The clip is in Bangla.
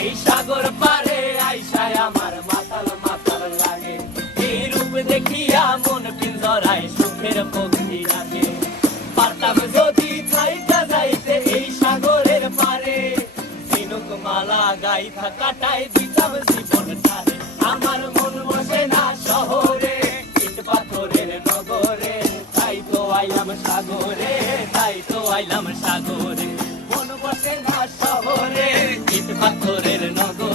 এই সাগর পারে আইসায় আমার মাতাল মাতাল লাগে, এই রূপ দেখিয়া মন পিঞ্জরায় সুখের পক্ষী রাখে। পারতাম যদি থাইকা যাইতে এই সাগরের পারে, ঝিনুক মালা গাইথা কাটাই দিতাম জীবনটারে। আমার মন বসে না শহরে, ইট পাথরের নগরে, তাই তো আইলাম সাগরে, তাই তো আইলাম সাগরে।